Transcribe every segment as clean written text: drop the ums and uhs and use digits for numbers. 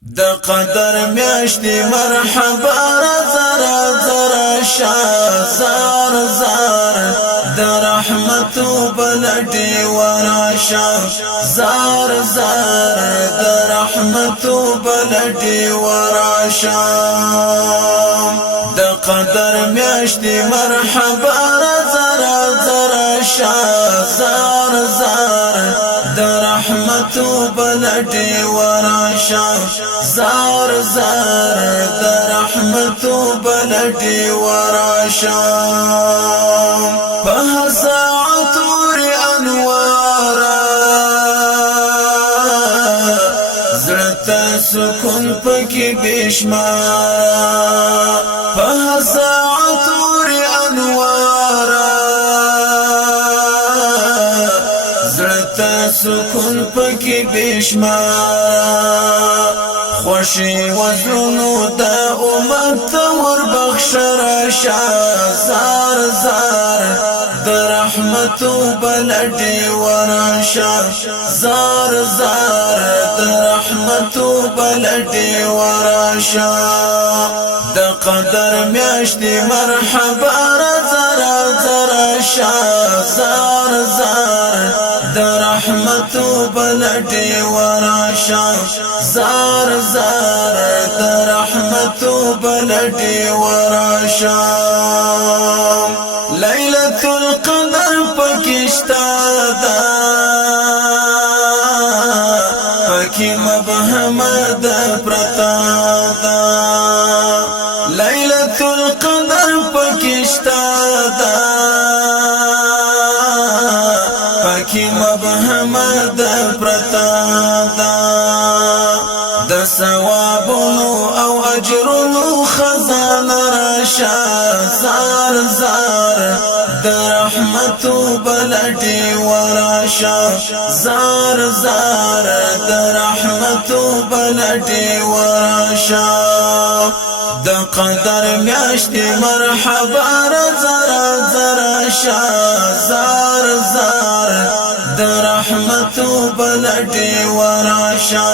د قدر میاشتې مرحبا زرا زرا شاه زار زار د رحمتو بلټي وراشا زار زار د رحمتو بلټي وراشا د قدر میاشتې مرحبا زرا زرا شاه زار زار د رحمتو بلټي وراشا زار زار د رحمتو بلټي وراشا په هر ساعت ور انوار زړه سکون پکې بشمار په هر ساعت ور انوار سکون پکې بشمار خوشي وزرونو د امت ور بخشرا زار زار د رحمتو بلټي وراشا زار زار د رحمتو بلټي وراشا د قدر میاشتې مرحبا زرا زرا شاه زار زار د رحمتو بلټي وراشا زار زار د رحمتو بلټي وراشا ليلة القدر پکشتا دا پکې مبهم د پرتا دا ليلة القدر پکشتا دا پکې مبهم د پرتا دا د ثوابونو او اجرونو خزانه راشا زار زار د رحمتو بلټي وراشا زار زار د رحمتو بلټي وراشا د قدر میاشتې مرحبا زرا زرا شاه زار زار د رحمتو بلټي وراشا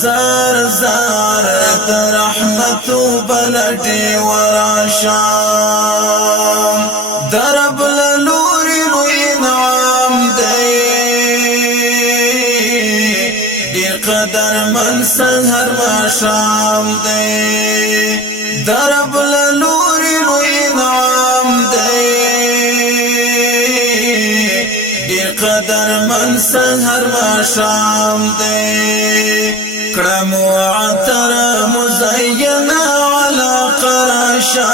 زار زار د رحمتو بلټي وراشا درب لوري لوی انعام دی دی قدر من سحر ما شام دی درب لوري لوی انعام دی دی قدر من سحر ما شام دی کرم وعطر مزین على قراشا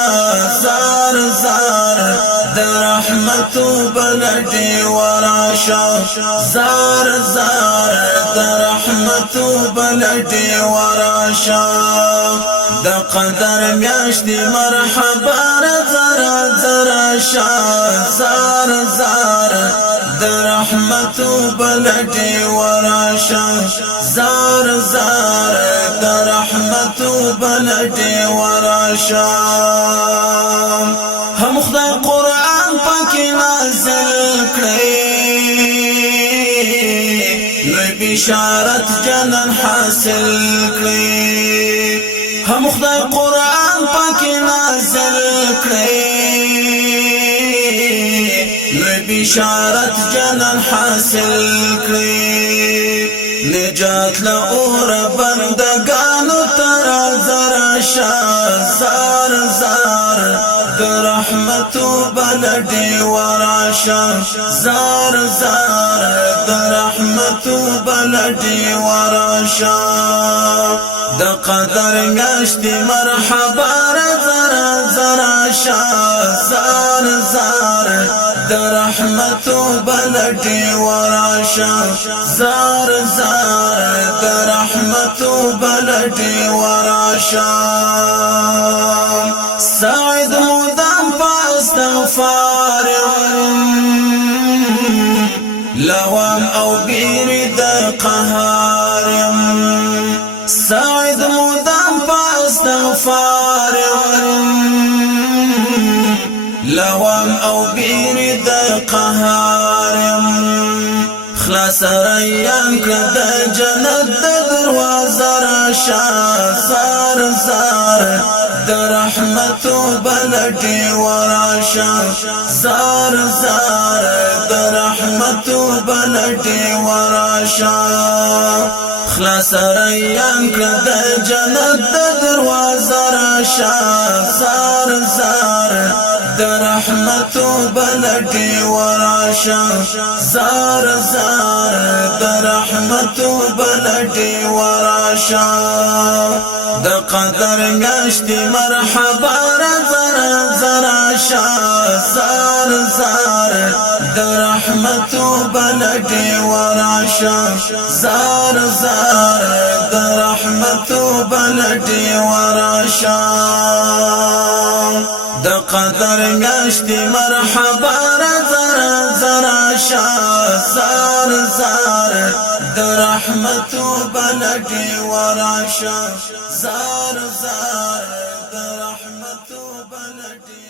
زار زار د رحمتو بلټي وراشا زار زار د رحمتو بلټي وراشا د قدر میاشتې مرحبا زرا زرا شاه زار زار د رحمتو بلټي وراشا زار زار د رحمتو بلټي وراشا هم خدای قرآن پاکی نازل کړي لوی بشارت جنن حاصل کړي هم خدای قرآن پاکی نازل کړي لوی بشارت جنن حاصل کړي نجات له اور بندگانو تر زرا شاه زار زار د رحمتو بلټي وراشا زار زار د رحمتو بلټي وراشا د قدر میاشتې مرحبا زرا زرا شاه زار زار د رحمتو بلټي وراشا زار زار د رحمتو بلټي وراشا سعید مدام پاستغفار لوام او بیر د قهار سعید مدام پاستغفار لوام او بیر د قهار خلاص ریان کړه د جنت د دروازه راشه زار زار د رحمتو بلټي ورشه زار زار د رحمتو بلټي ورشه خلاص ریان کړه د جنت د دروازه راشه زار زار د رحمتو بلټي ورشه زار زار د رحمتو بلټي ورشه د قدر میاشتې مرحبا زرا زرا شاه زار زار د رحمتو بلټي ورشه زار زار د رحمتو بلټي ورشه د قدر میاشتې مرحبا زرا زرا شاه زار زار د رحمتو بلټي ورشه زار زار د رحمتو بلټي